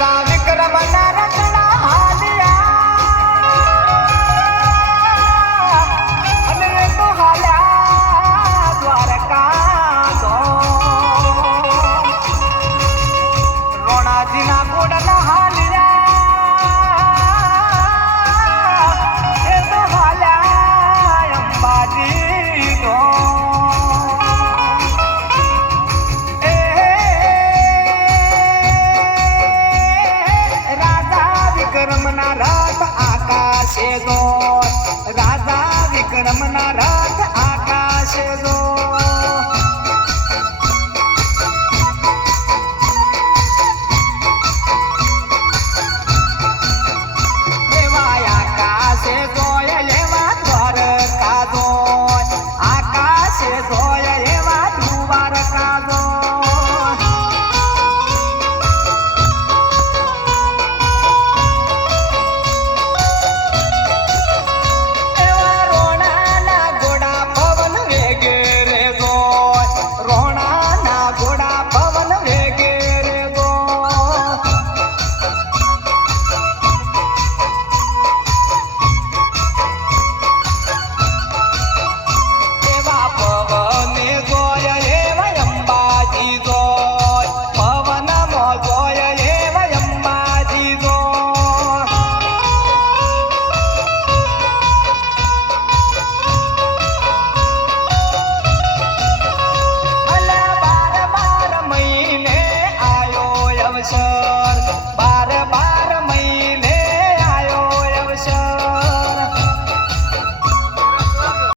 God. ના રાત આકાશે દોર રાધા વિક્રમ ના રાત Ramachandra,